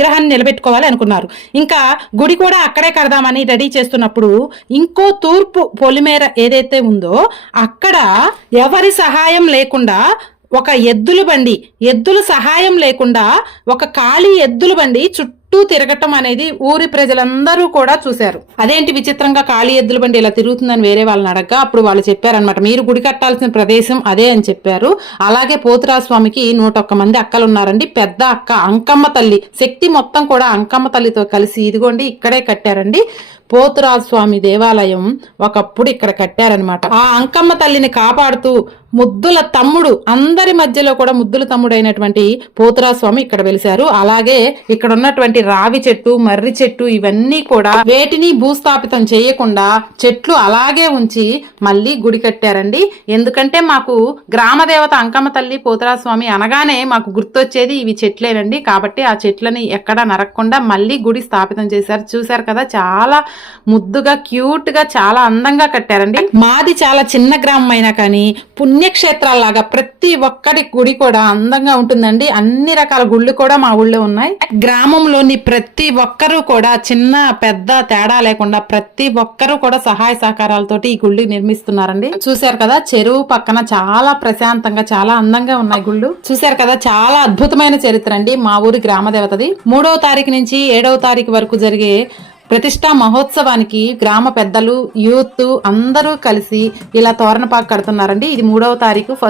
విగ్రహాన్ని నిలబెట్టుకోవాలి అనుకున్నారు. ఇంకా గుడి కూడా అక్కడే కడదామని రెడీ చేస్తున్నప్పుడు ఇంకో తూర్పు పొలిమేర ఏదైతే ఉందో అక్కడ ఎవరి సహాయం లేకుండా ఒక ఎద్దుల బండి ఎద్దుల సహాయం లేకుండా ఒక ఖాళీ ఎద్దుల బండి చుట్టూ చుట్టూ తిరగటం అనేది ఊరి ప్రజలందరూ కూడా చూశారు. అదేంటి విచిత్రంగా ఖాళీ ఎద్దుల బండి ఇలా తిరుగుతుందని వేరే వాళ్ళని అడగగా అప్పుడు వాళ్ళు చెప్పారనమాట మీరు గుడి కట్టాల్సిన ప్రదేశం అదే అని చెప్పారు. అలాగే పోతురాస్వామికి నూట ఒక్క మంది అక్కలు ఉన్నారండి పెద్ద అక్క అంకమ్మ తల్లి శక్తి మొత్తం కూడా అంకమ్మ తల్లితో కలిసి ఇదిగోండి ఇక్కడే కట్టారండి. పోతురాజస్వామి దేవాలయం ఒకప్పుడు ఇక్కడ కట్టారనమాట ఆ అంకమ్మ తల్లిని కాపాడుతూ ముద్దుల తమ్ముడు. అందరి మధ్యలో కూడా ముద్దుల తమ్ముడు అయినటువంటి పోతురాజు స్వామి ఇక్కడ వెలిశారు. అలాగే ఇక్కడ ఉన్నటువంటి రావి చెట్టు మర్రి చెట్టు ఇవన్నీ కూడా వేటిని భూస్థాపితం చేయకుండా చెట్లు అలాగే ఉంచి మళ్ళీ గుడి కట్టారండి. ఎందుకంటే మాకు గ్రామదేవత అంకమ్మ తల్లి పోతురాజు స్వామి అనగానే మాకు గుర్తొచ్చేది ఇవి చెట్లేనండి. కాబట్టి ఆ చెట్లని ఎక్కడా నరకకుండా మళ్ళీ గుడి స్థాపితం చేశారు. చూశారు కదా చాలా ముద్దుగా క్యూట్గా చాలా అందంగా కట్టారండి. మాది చాలా చిన్న గ్రామం అయినా కానీ పుణ్యక్షేత్రాల్లాగా ప్రతి ఒక్కటి గుడి కూడా అందంగా ఉంటుందండి. అన్ని రకాల గుళ్ళు కూడా మా ఊళ్ళో ఉన్నాయి. గ్రామంలోని ప్రతి ఒక్కరూ కూడా చిన్న పెద్ద తేడా లేకుండా ప్రతి ఒక్కరూ కూడా సహాయ సహకారాలతోటి ఈ గుళ్ళు నిర్మిస్తున్నారండి. చూశారు కదా చెరువు పక్కన చాలా ప్రశాంతంగా చాలా అందంగా ఉన్నాయి గుళ్ళు. చూశారు కదా చాలా అద్భుతమైన చరిత్ర అండి మా ఊరి గ్రామ దేవతది. మూడవ తారీఖు నుంచి ఏడవ తారీఖు వరకు జరిగే ప్రతిష్టా మహోత్సవానికి గ్రామ పెద్దలు యూత్ అందరూ కలిసి ఇలా తోరణపాకు కడుతున్నారండి. ఇది మూడవ తారీఖు ఫస్ట్